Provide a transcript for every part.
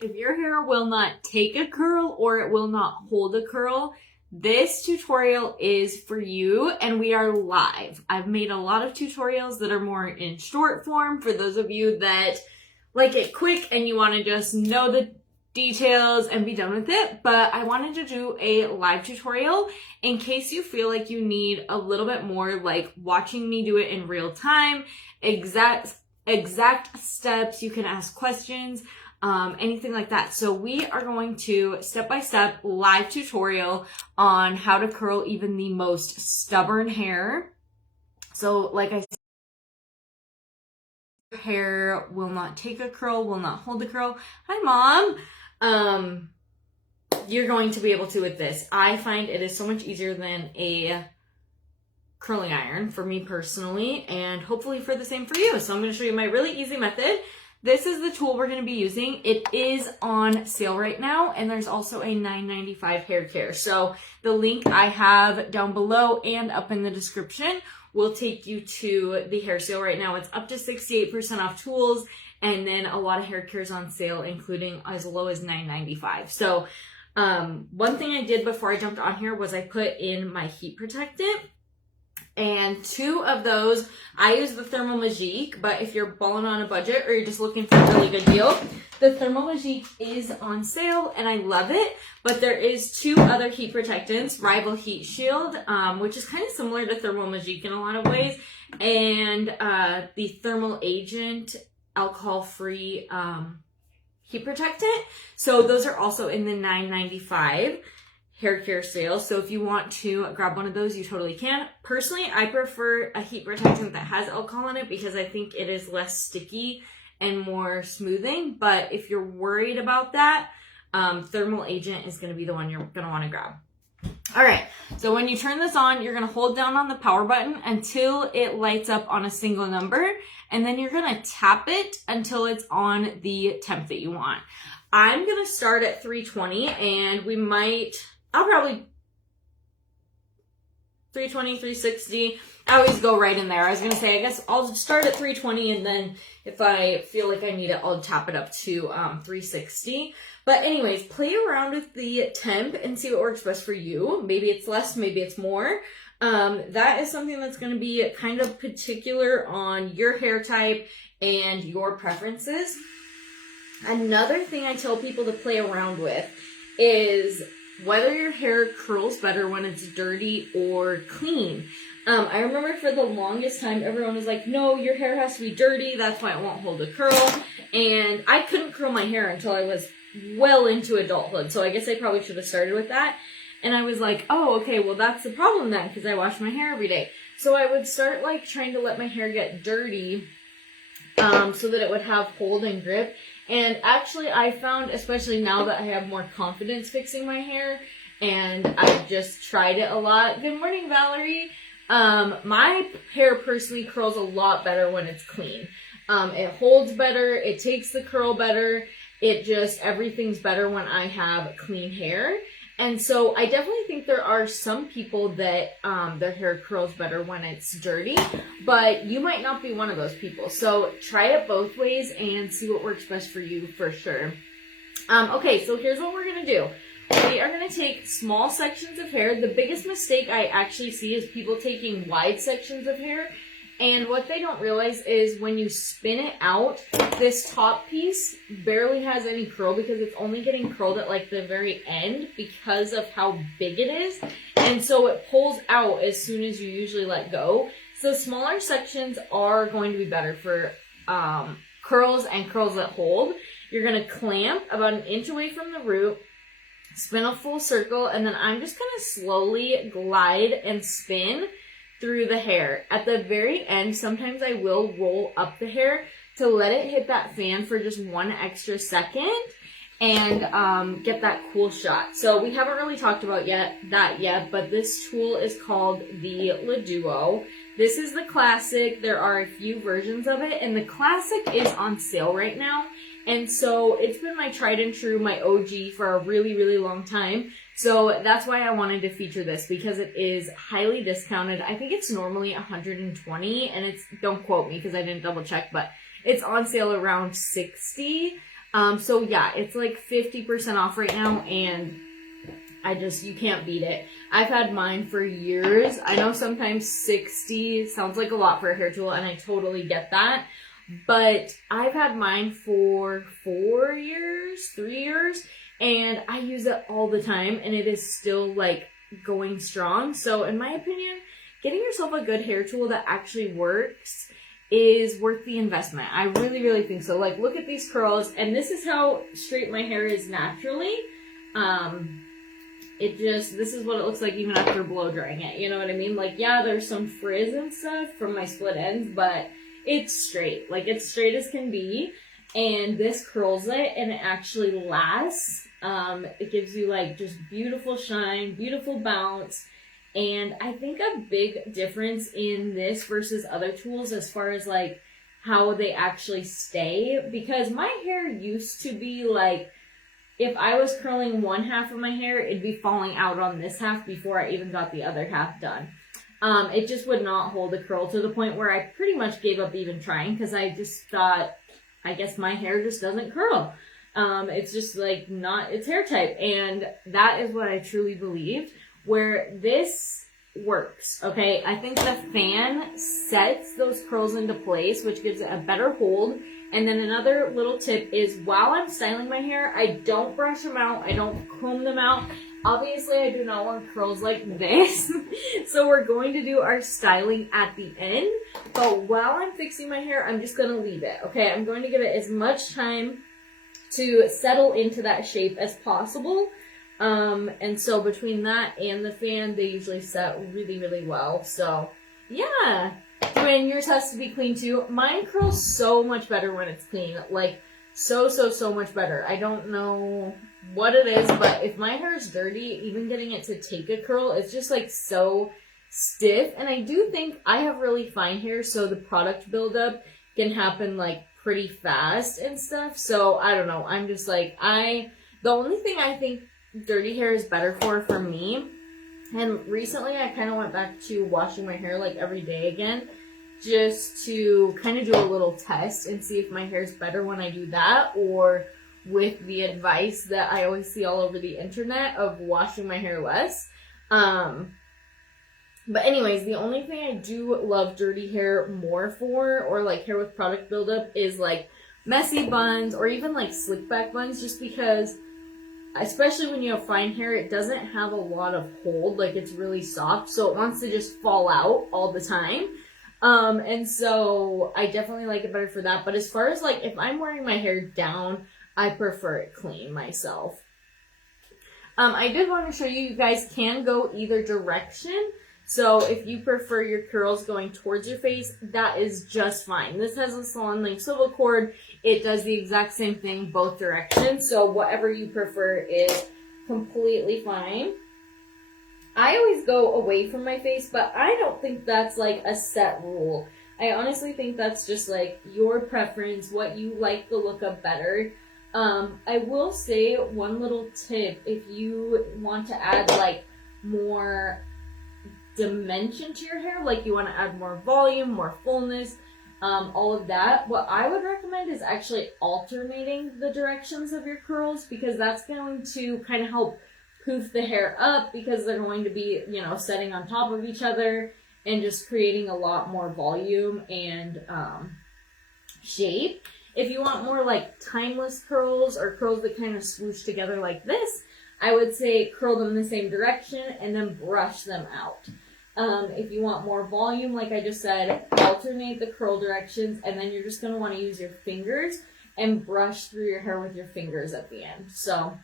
If your hair will not take a curl or it will not hold a curl, this tutorial is for you, and we are live. I've made a lot of tutorials that are more in short form for those of you that like it quick and you want to just know the details and be done with it, but I wanted to do a live tutorial in case you feel like you need a little bit more like watching me do it in real time, exact steps, you can ask questions, anything like that. So we are going to step-by-step live tutorial on how to curl even the most stubborn hair. So like I said, your hair will not take a curl, will not hold a curl. Hi, Mom. You're going to be able to with this. I find it is so much easier than a curling iron for me personally, and hopefully for the same for you. So I'm going to show you my really easy method. This is the tool we're going to be using. It is on sale right now, and there's also a $9.95 hair care. So the link I have down below and up in the description will take you to the hair sale right now. It's up to 68% off tools, and then a lot of hair cares on sale, including as low as $9.95. So one thing I did before I jumped on here was I put in my heat protectant. And two of those, I use the Thermal Magique, but if you're balling on a budget or you're just looking for a really good deal, the Thermal Magique is on sale and I love it. But there is two other heat protectants, Rival Heat Shield, which is kind of similar to Thermal Magique in a lot of ways, and the Thermal Agent alcohol-free heat protectant. So those are also in the $9.95 hair care sale. So if you want to grab one of those, you totally can. Personally, I prefer a heat protectant that has alcohol in it because I think it is less sticky and more smoothing. But if you're worried about that, Thermal Agent is going to be the one you're going to want to grab. All right, so when you turn this on, you're going to hold down on the power button until it lights up on a single number, and then you're going to tap it until it's on the temp that you want. I'm going to start at 320, and I'll probably 320, 360. I always go right in there. I was going to say, I guess I'll start at 320, and then if I feel like I need it, I'll tap it up to 360. But anyways, play around with the temp and see what works best for you. Maybe it's less, maybe it's more. That is something that's going to be kind of particular on your hair type and your preferences. Another thing I tell people to play around with is whether your hair curls better when it's dirty or clean. I remember for the longest time, everyone was like, no, your hair has to be dirty. That's why it won't hold a curl. And I couldn't curl my hair until I was well into adulthood. So I guess I probably should have started with that. And I was like, oh, okay, well, that's the problem then, because I wash my hair every day. So I would start like trying to let my hair get dirty so that it would have hold and grip. And actually, I found, especially now that I have more confidence fixing my hair, and I've just tried it a lot. Good morning, Valerie. My hair personally curls a lot better when it's clean. It holds better, it takes the curl better, everything's better when I have clean hair. And so I definitely think there are some people that their hair curls better when it's dirty, but you might not be one of those people. So try it both ways and see what works best for you for sure. Okay, so here's what we're going to do. We are going to take small sections of hair. The biggest mistake I actually see is people taking wide sections of hair. And what they don't realize is when you spin it out, this top piece barely has any curl because it's only getting curled at like the very end because of how big it is. And so it pulls out as soon as you usually let go. So smaller sections are going to be better for curls and curls that hold. You're going to clamp about an inch away from the root, spin a full circle, and then I'm just going to slowly glide and spin through the hair. At the very end, sometimes I will roll up the hair to let it hit that fan for just one extra second and get that cool shot. So we haven't really talked about that yet, but this tool is called the Laduo. This is the classic. There are a few versions of it, and the classic is on sale right now. And so it's been my tried and true, my OG for a really, really long time. So that's why I wanted to feature this, because it is highly discounted. I think it's normally $120, and don't quote me because I didn't double check, but it's on sale around $60. So yeah, it's like 50% off right now, and you can't beat it. I've had mine for years. I know sometimes 60 sounds like a lot for a hair tool, and I totally get that. But I've had mine for 3 years, and I use it all the time, and it is still like going strong. So in my opinion, getting yourself a good hair tool that actually works is worth the investment. I really, really think so. Like, look at these curls, and this is how straight my hair is naturally. This is what it looks like even after blow drying it. You know what I mean? Like, yeah, there's some frizz and stuff from my split ends, but it's straight. Like, it's straight as can be. And this curls it, and it actually lasts. It gives you, like, just beautiful shine, beautiful bounce. And I think a big difference in this versus other tools as far as, like, how they actually stay. Because my hair used to be, like, if I was curling one half of my hair, it'd be falling out on this half before I even got the other half done. It just would not hold a curl to the point where I pretty much gave up even trying because I just thought, I guess my hair just doesn't curl. It's just like not its hair type. And that is what I truly believed, where this works, okay? I think the fan sets those curls into place, which gives it a better hold. And then another little tip is while I'm styling my hair, I don't brush them out. I don't comb them out. Obviously, I do not want curls like this. So we're going to do our styling at the end. But while I'm fixing my hair, I'm just going to leave it, okay? I'm going to give it as much time to settle into that shape as possible. And so between that and the fan, they usually set really, really well. So, yeah. When yours has to be clean too. Mine curls so much better when it's clean. Like, so much better. I don't know what it is, but if my hair is dirty, even getting it to take a curl, it's just like so stiff. And I do think I have really fine hair, so the product buildup can happen like pretty fast and stuff. So I don't know. I'm just like, the only thing I think dirty hair is better for me, and recently I kind of went back to washing my hair like every day again, just to kind of do a little test and see if my hair is better when I do that, or with the advice that I always see all over the internet of washing my hair less. But anyways, the only thing I do love dirty hair more for, or like hair with product buildup, is like messy buns or even like slick back buns, just because especially when you have fine hair, it doesn't have a lot of hold. Like, it's really soft, so it wants to just fall out all the time. And so I definitely like it better for that. But as far as like if I'm wearing my hair down, I prefer it clean myself. I did want to show you guys can go either direction. So if you prefer your curls going towards your face, that is just fine. This has a salon link swivel cord. It does the exact same thing both directions. So whatever you prefer is completely fine. I always go away from my face, but I don't think that's like a set rule. I honestly think that's just like your preference, what you like the look of better. I will say one little tip, if you want to add like more dimension to your hair, like you want to add more volume, more fullness, all of that, what I would recommend is actually alternating the directions of your curls, because that's going to kind of help poof the hair up, because they're going to be, you know, setting on top of each other and just creating a lot more volume and shape. If you want more like timeless curls, or curls that kind of swoosh together like this, I would say curl them in the same direction and then brush them out. If you want more volume, like I just said, alternate the curl directions, and then you're just going to want to use your fingers and brush through your hair with your fingers at the end. So,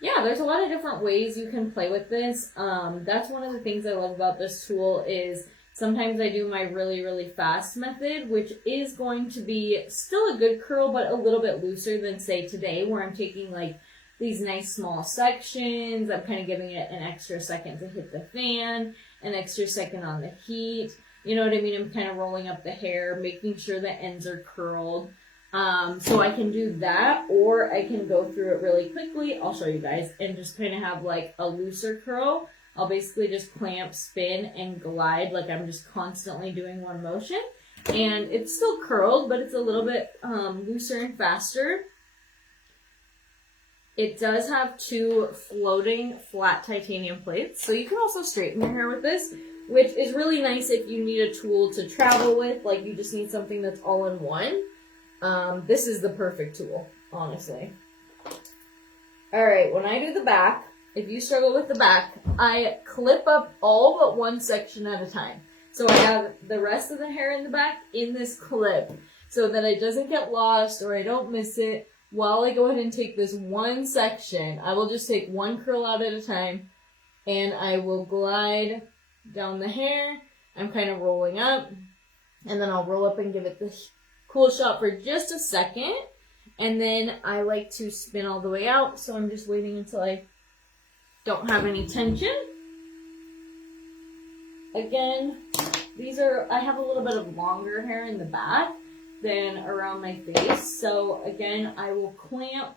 yeah, there's a lot of different ways you can play with this. That's one of the things I love about this tool is sometimes I do my really, really fast method, which is going to be still a good curl, but a little bit looser than, say, today, where I'm taking, like, these nice small sections. I'm kind of giving it an extra second to hit the fan, an extra second on the heat. You know what I mean? I'm kind of rolling up the hair, making sure the ends are curled. So I can do that, or I can go through it really quickly. I'll show you guys, and just kind of have like a looser curl. I'll basically just clamp, spin, and glide, like I'm just constantly doing one motion. And it's still curled, but it's a little bit looser and faster. It does have 2 floating flat titanium plates, so you can also straighten your hair with this, which is really nice if you need a tool to travel with, like you just need something that's all in one. This is the perfect tool, honestly. Alright, when I do the back, if you struggle with the back, I clip up all but one section at a time. So I have the rest of the hair in the back in this clip so that it doesn't get lost or I don't miss it. While I go ahead and take this one section, I will just take one curl out at a time and I will glide down the hair. I'm kind of rolling up and then I'll roll up and give it the cool shot for just a second. And then I like to spin all the way out, so I'm just waiting until I don't have any tension. Again, I have a little bit of longer hair in the back than around my face. So again, I will clamp.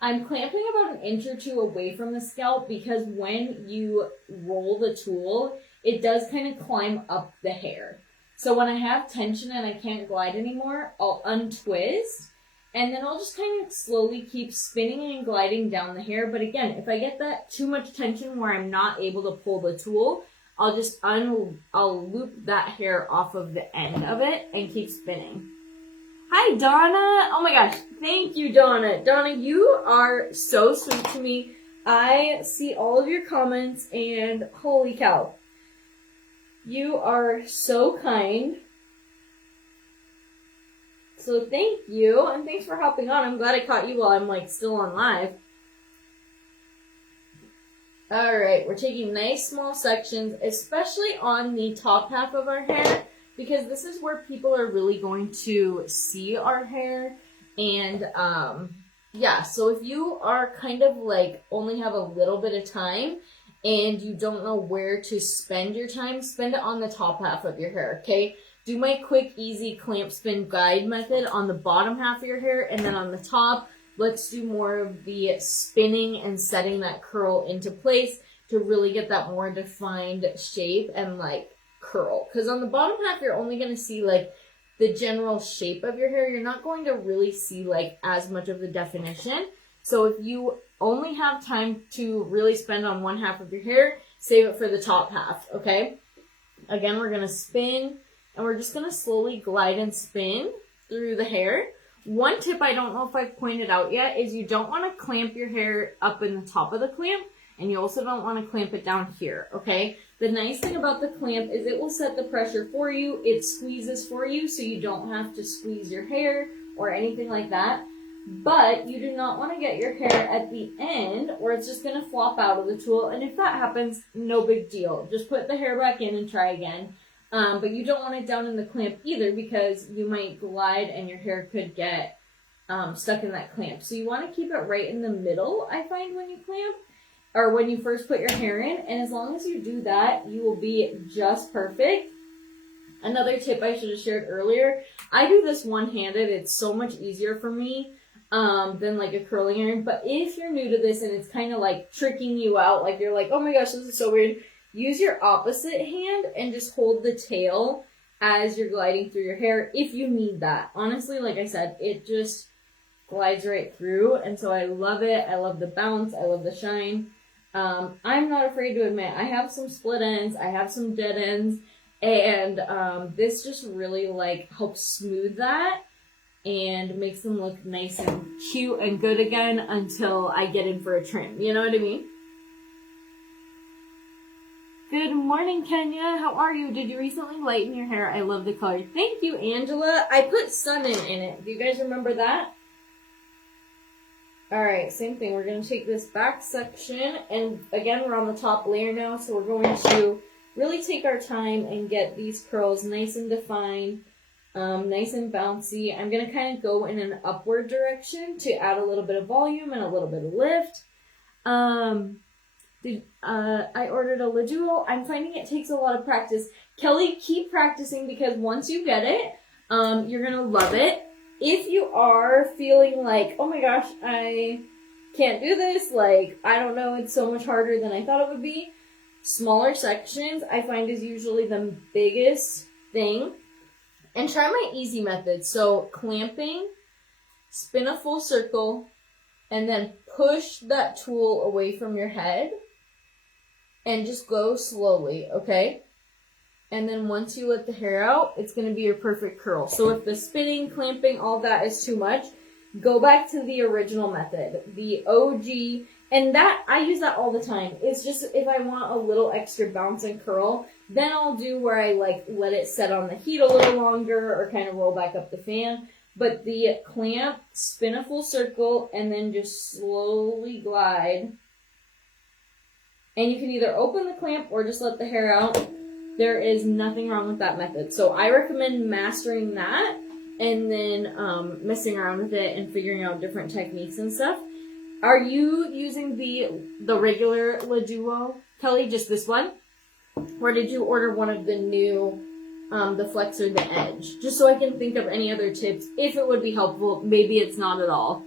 I'm clamping about 1 inch or 2 away from the scalp because when you roll the tool, it does kind of climb up the hair. So when I have tension and I can't glide anymore, I'll untwist. And then I'll just kind of slowly keep spinning and gliding down the hair. But again, if I get that too much tension where I'm not able to pull the tool, I'll just I'll loop that hair off of the end of it and keep spinning. Hi, Donna. Oh my gosh. Thank you, Donna. Donna, you are so sweet to me. I see all of your comments and holy cow. You are so kind. So thank you, and thanks for hopping on. I'm glad I caught you while I'm still on live. Alright, we're taking nice small sections, especially on the top half of our hair, because this is where people are really going to see our hair. And yeah, so if you are kind of only have a little bit of time and you don't know where to spend your time, spend it on the top half of your hair, okay? Do my quick, easy clamp spin guide method on the bottom half of your hair, and then on the top, let's do more of the spinning and setting that curl into place to really get that more defined shape and curl. Because on the bottom half, you're only going to see the general shape of your hair. You're not going to really see as much of the definition. So if you only have time to really spend on one half of your hair, save it for the top half, okay? Again, we're going to spin. And we're just going to slowly glide and spin through the hair. One tip I don't know if I've pointed out yet is you don't want to clamp your hair up in the top of the clamp. And you also don't want to clamp it down here, okay? The nice thing about the clamp is it will set the pressure for you. It squeezes for you so you don't have to squeeze your hair or anything like that. But you do not want to get your hair at the end or it's just going to flop out of the tool. And if that happens, no big deal. Just put the hair back in and try again. But you don't want it down in the clamp either because you might glide and your hair could get stuck in that clamp. So you want to keep it right in the middle, I find, when you clamp or when you first put your hair in. And as long as you do that, you will be just perfect. Another tip I should have shared earlier, I do this one-handed. It's so much easier for me than a curling iron. But if you're new to this and it's kind of tricking you out, you're oh my gosh, this is so weird. Use your opposite hand and just hold the tail as you're gliding through your hair if you need that. Honestly, like I said, it just glides right through. And so I love it. I love the bounce. I love the shine. I'm not afraid to admit I have some split ends. I have some dead ends. And this just really helps smooth that and makes them look nice and cute and good again until I get in for a trim. You know what I mean? Good morning, Kenya. How are you? Did you recently lighten your hair? I love the color. Thank you, Angela. I put sun in it. Do you guys remember that? Alright, same thing. We're going to take this back section. And again, we're on the top layer now. So we're going to really take our time and get these curls nice and defined, nice and bouncy. I'm going to kind of go in an upward direction to add a little bit of volume and a little bit of lift. I ordered a Laduo. I'm finding it takes a lot of practice. Kelly, keep practicing because once you get it, you're going to love it. If you are feeling oh my gosh, I can't do this, I don't know, it's so much harder than I thought it would be, smaller sections I find is usually the biggest thing. And try my easy method. So clamping, spin a full circle, and then push that tool away from your head and just go slowly, okay? And then once you let the hair out, it's going to be your perfect curl. So if the spinning, clamping, all that is too much, go back to the original method, the OG. And that, I use that all the time. It's just if I want a little extra bounce and curl, then I'll do where I like let it set on the heat a little longer or kind of roll back up the fan. But the clamp, spin a full circle, and then just slowly glide. And you can either open the clamp or just let the hair out. There is nothing wrong with that method. So I recommend mastering that and then messing around with it and figuring out different techniques and stuff. Are you using the regular Laduo, Kelly, just this one? Or did you order one of the new, the Flex or the Edge? Just so I can think of any other tips, if it would be helpful. Maybe it's not at all.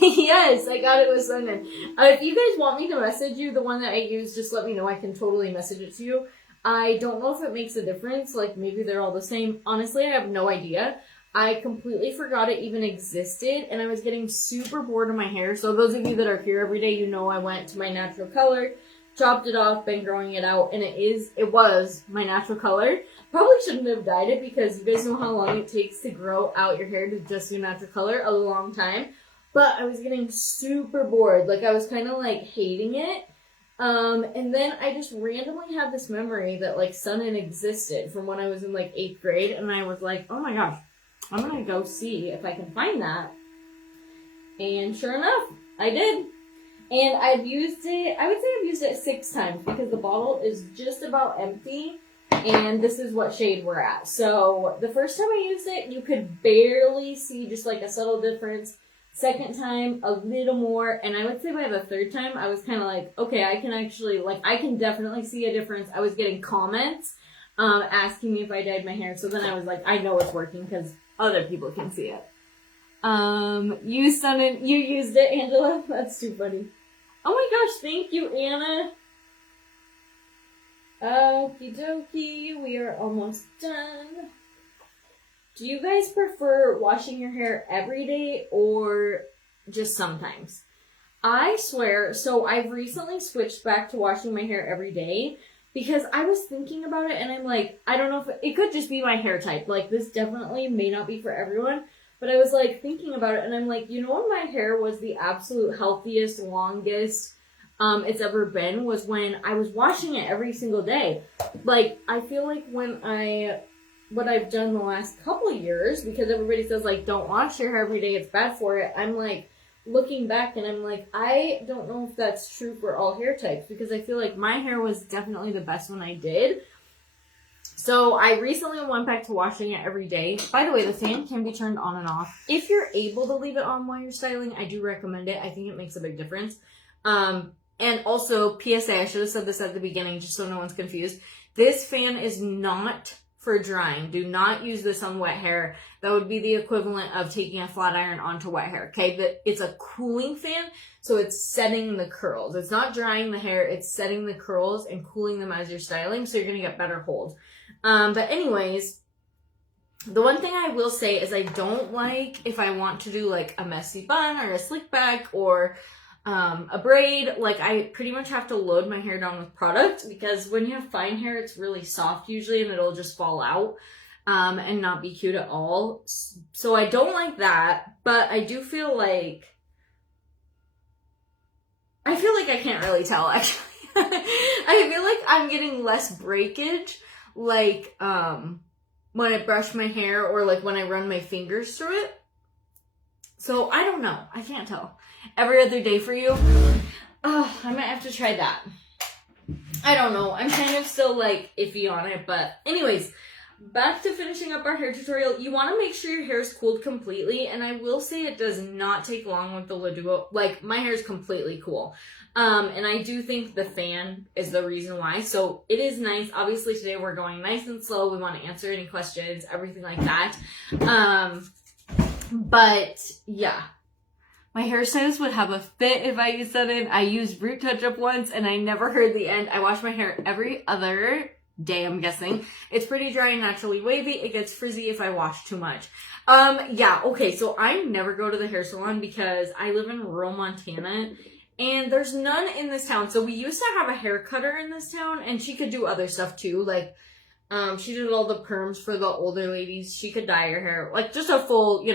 Yes, I got it with Sunday. If you guys want me to message you the one that I use, just let me know. I can totally message it to you. I don't know if it makes a difference. Like, maybe they're all the same. Honestly, I have no idea. I completely forgot it even existed, and I was getting super bored of my hair. So those of you that are here every day, you know I went to my natural color, chopped it off, been growing it out, and it was my natural color. Probably shouldn't have dyed it because you guys know how long it takes to grow out your hair to just your natural color, a long time. But I was getting super bored. Like, I was kind of like hating it. And then I just randomly had this memory that like Sun-In existed from when I was in like 8th grade, and I was like, oh my gosh, I'm gonna go see if I can find that. And sure enough, I did. And I've used it, I would say I've used it 6 times because the bottle is just about empty. And this is what shade we're at. So the first time I used it, you could barely see just like a subtle difference. Second time, a little more. And I would say by the third time, I was kind of like, okay, I can definitely see a difference. I was getting comments asking me if I dyed my hair. So then I was like, I know it's working because other people can see it. You used it, Angela? That's too funny. Oh my gosh, thank you, Anna. Okie dokie, we are almost done. Do you guys prefer washing your hair every day or just sometimes? I swear, so I've recently switched back to washing my hair every day because I was thinking about it and I'm like, I don't know if it could just be my hair type. Like, this definitely may not be for everyone, but I was like thinking about it and I'm like, you know when my hair was the absolute healthiest, longest it's ever been was when I was washing it every single day. Like, I feel like what I've done the last couple of years, because everybody says like, don't wash your hair every day, it's bad for it. I'm like, looking back and I'm like, I don't know if that's true for all hair types because I feel like my hair was definitely the best when I did. So I recently went back to washing it every day. By the way, the fan can be turned on and off. If you're able to leave it on while you're styling, I do recommend it. I think it makes a big difference. And also, PSA, I should have said this at the beginning just so no one's confused. This fan is not for drying. Do not use this on wet hair. That would be the equivalent of taking a flat iron onto wet hair, okay? It's a cooling fan, so it's setting the curls. It's not drying the hair, it's setting the curls and cooling them as you're styling, so you're going to get better hold. But anyways, the one thing I will say is I don't like if I want to do like a messy bun or a slick back or a braid, like I pretty much have to load my hair down with product because when you have fine hair, it's really soft usually and it'll just fall out and not be cute at all. So I don't like that, but I do feel like I can't really tell actually. I feel like I'm getting less breakage like when I brush my hair or like when I run my fingers through it. So I don't know. I can't tell. Every other day for you? Oh, I might have to try that. I don't know. I'm kind of still like iffy on it. But anyways, back to finishing up our hair tutorial. You want to make sure your hair is cooled completely. And I will say it does not take long with the Laduo. Like, my hair is completely cool. And I do think the fan is the reason why. So it is nice. Obviously today we're going nice and slow. We want to answer any questions, everything like that. But yeah. My hairstylist would have a fit if I used Sun-In. I used Root Touch Up once and I never heard the end. I wash my hair every other day, I'm guessing. It's pretty dry and naturally wavy. It gets frizzy if I wash too much. Yeah, okay, so I never go to the hair salon because I live in rural Montana and there's none in this town. So we used to have a hair cutter in this town and she could do other stuff too. Like, she did all the perms for the older ladies. She could dye your hair, like just a full,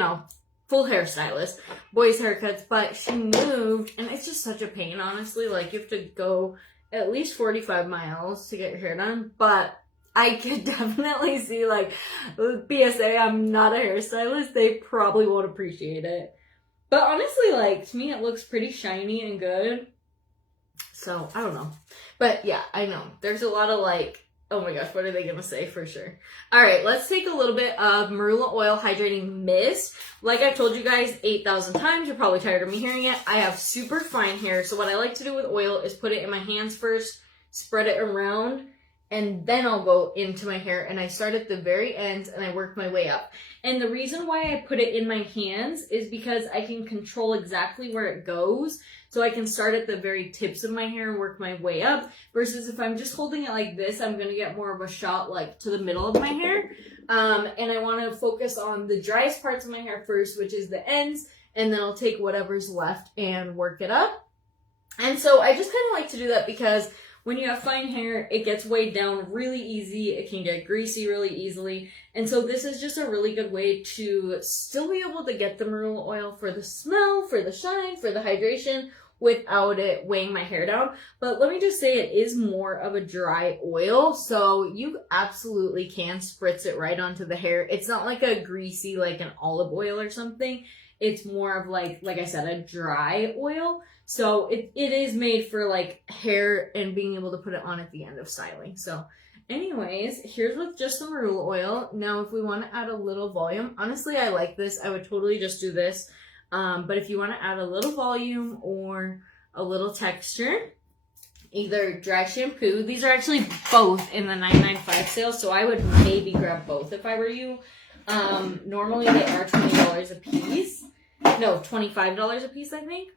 full hairstylist, boys haircuts, but she moved and it's just such a pain, honestly. Like you have to go at least 45 miles to get your hair done, but I could definitely see, like, PSA, I'm not a hairstylist. They probably won't appreciate it. But honestly, like, to me, it looks pretty shiny and good. So, I don't know. But, yeah, I know. There's a lot of, like, oh my gosh, what are they going to say for sure? All right, let's take a little bit of Marula Oil Hydrating Mist. Like I've told you guys 8,000 times, you're probably tired of me hearing it. I have super fine hair, so what I like to do with oil is put it in my hands first, spread it around, and then I'll go into my hair, and I start at the very end and I work my way up. And the reason why I put it in my hands is because I can control exactly where it goes. So I can start at the very tips of my hair and work my way up, versus if I'm just holding it like this, I'm going to get more of a shot like to the middle of my hair. And I want to focus on the driest parts of my hair first, which is the ends, and then I'll take whatever's left and work it up. And so I just kind of like to do that because when you have fine hair, it gets weighed down really easy. It can get greasy really easily. And so this is just a really good way to still be able to get the marula oil for the smell, for the shine, for the hydration, without it weighing my hair down. But let me just say it is more of a dry oil, so you absolutely can spritz it right onto the hair. It's not like a greasy, like an olive oil or something. It's more of like I said, a dry oil. So it is made for like hair and being able to put it on at the end of styling. So anyways, here's with just the marula oil. Now if we want to add a little volume, honestly I like this. I would totally just do this. But if you want to add a little volume or a little texture, either dry shampoo. These are actually both in the $9.95 sale, so I would maybe grab both if I were you. Normally they are $20 a piece. No, $25 a piece, I think.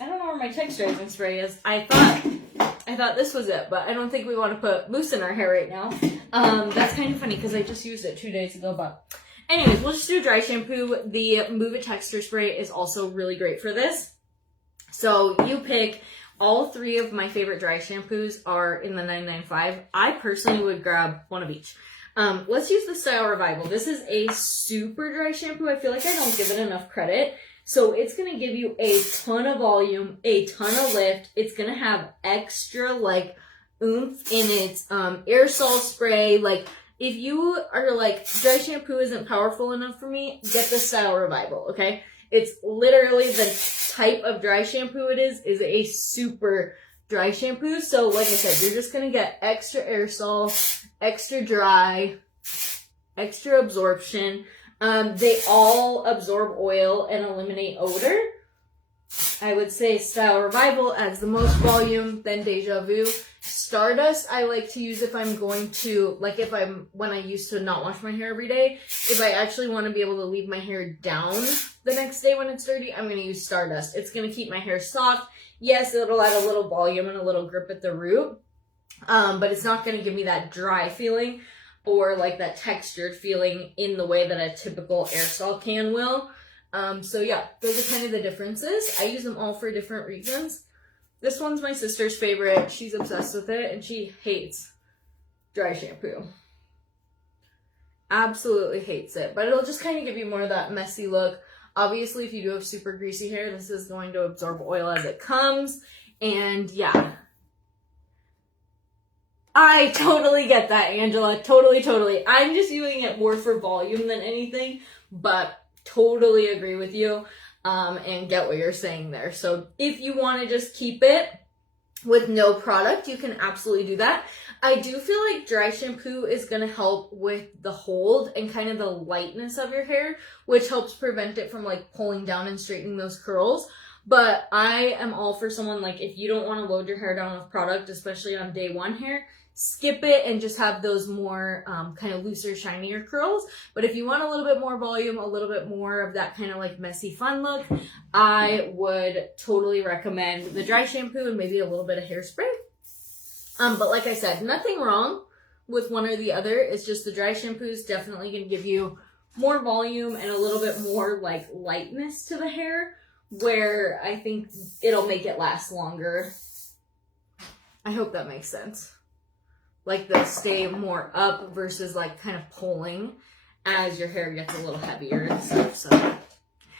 I don't know where my texturizing spray is. I thought this was it, but I don't think we want to put mousse in our hair right now. That's kind of funny because I just used it 2 days ago, but anyways, we'll just do dry shampoo. The Move It Texture Spray is also really great for this. So you pick, all three of my favorite dry shampoos are in the $9.95. I personally would grab one of each. Let's use the Style Revival. This is a super dry shampoo. I feel like I don't give it enough credit. So it's going to give you a ton of volume, a ton of lift. It's going to have extra like oomph in its aerosol spray. Like if you are like, dry shampoo isn't powerful enough for me, get the Style Revival, okay? It's literally the type of dry shampoo it is a super dry shampoo. So like I said, you're just going to get extra aerosol, extra dry, extra absorption. They all absorb oil and eliminate odor. I would say Style Revival adds the most volume, then Deja Vu. Stardust I like to use if I'm going to, like when I used to not wash my hair every day. If I actually want to be able to leave my hair down the next day when it's dirty, I'm going to use Stardust. It's going to keep my hair soft. Yes, it'll add a little volume and a little grip at the root. But it's not going to give me that dry feeling or like that textured feeling in the way that a typical aerosol can will. So yeah, those are kind of the differences. I use them all for different reasons. This one's my sister's favorite. She's obsessed with it and she hates dry shampoo. Absolutely hates it. But it'll just kind of give you more of that messy look. Obviously, if you do have super greasy hair, this is going to absorb oil as it comes. And yeah. I totally get that, Angela. Totally. I'm just using it more for volume than anything, but totally agree with you and get what you're saying there. So if you want to just keep it with no product, you can absolutely do that. I do feel like dry shampoo is going to help with the hold and kind of the lightness of your hair, which helps prevent it from like pulling down and straightening those curls. But I am all for someone, like, if you don't want to load your hair down with product, especially on day one hair, skip it and just have those more kind of looser, shinier curls. But if you want a little bit more volume, a little bit more of that kind of like messy fun look, I would totally recommend the dry shampoo and maybe a little bit of hairspray. But like I said, nothing wrong with one or the other. It's just the dry shampoo is definitely going to give you more volume and a little bit more like lightness to the hair, where I think it'll make it last longer. I hope that makes sense. Like they'll stay more up versus like kind of pulling as your hair gets a little heavier and stuff. So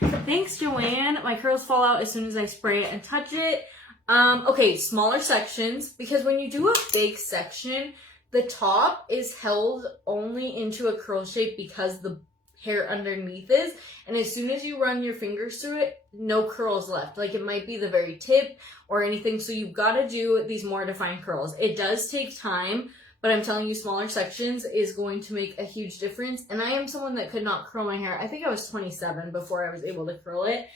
thanks, Joanne. My curls fall out as soon as I spray it and touch it. Okay, smaller sections, because when you do a big section, the top is held only into a curl shape because the hair underneath is, and as soon as you run your fingers through it, no curls left. Like it might be the very tip or anything, so you've got to do these more defined curls. It does take time, but I'm telling you, smaller sections is going to make a huge difference. And I am someone that could not curl my hair. I think I was 27 before I was able to curl it.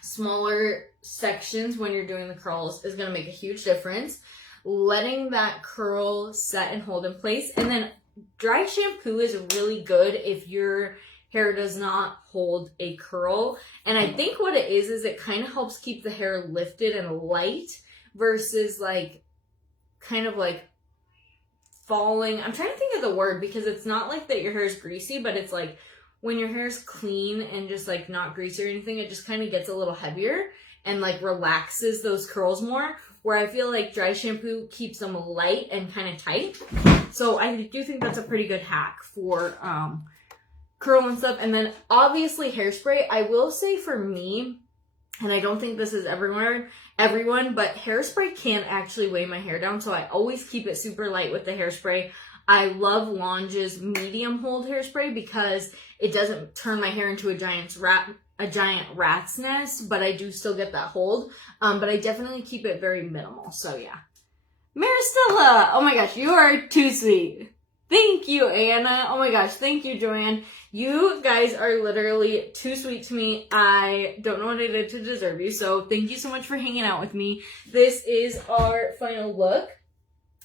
Smaller sections when you're doing the curls is going to make a huge difference. Letting that curl set and hold in place. And then dry shampoo is really good if your hair does not hold a curl. And I think what it is it kind of helps keep the hair lifted and light versus like kind of like falling. I'm trying to think of the word, because it's not like that your hair is greasy, but it's like when your hair is clean and just like not greasy or anything, it just kind of gets a little heavier and like relaxes those curls more, where I feel like dry shampoo keeps them light and kind of tight. So I do think that's a pretty good hack for curl and stuff. And then obviously hairspray. I will say for me, and I don't think this is everyone, but hairspray can actually weigh my hair down. So I always keep it super light with the hairspray. I love Lange's medium hold hairspray because it doesn't turn my hair into a giant rat's nest, but I do still get that hold. But I definitely keep it very minimal. So yeah. Maristella, oh my gosh, you are too sweet. Thank you, Anna. Oh my gosh, thank you, Joanne. You guys are literally too sweet to me. I don't know what I did to deserve you, so thank you so much for hanging out with me. This is our final look.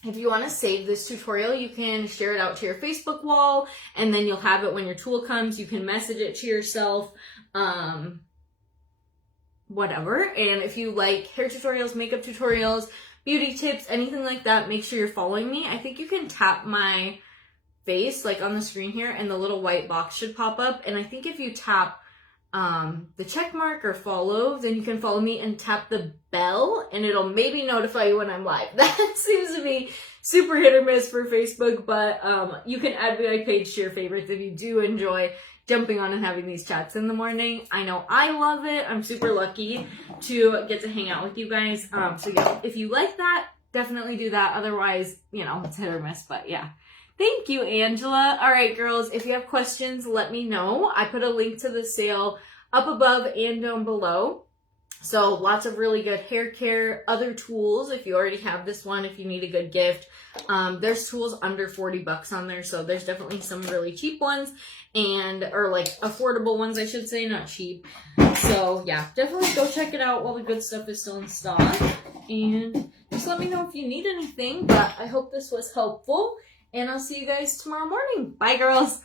If you want to save this tutorial, you can share it out to your Facebook wall, and then you'll have it when your tool comes. You can message it to yourself, whatever. And if you like hair tutorials, makeup tutorials, beauty tips, anything like that, make sure you're following me. I think you can tap my face like on the screen here, and the little white box should pop up. And I think if you tap the check mark or follow, then you can follow me and tap the bell, and it'll maybe notify you when I'm live. That seems to be super hit or miss for Facebook, but you can add my page to your favorites if you do enjoy jumping on and having these chats in the morning. I know I love it. I'm super lucky to get to hang out with you guys. So yeah, if you like that, definitely do that. Otherwise, you know, it's hit or miss, but yeah. Thank you, Angela. All right, girls, if you have questions, let me know. I put a link to the sale up above and down below. So lots of really good hair care, other tools if you already have this one, if you need a good gift. There's tools under 40 bucks on there, so there's definitely some really cheap ones, or like affordable ones, I should say, not cheap. So yeah, definitely go check it out while the good stuff is still in stock. And just let me know if you need anything, but I hope this was helpful. And I'll see you guys tomorrow morning. Bye, girls.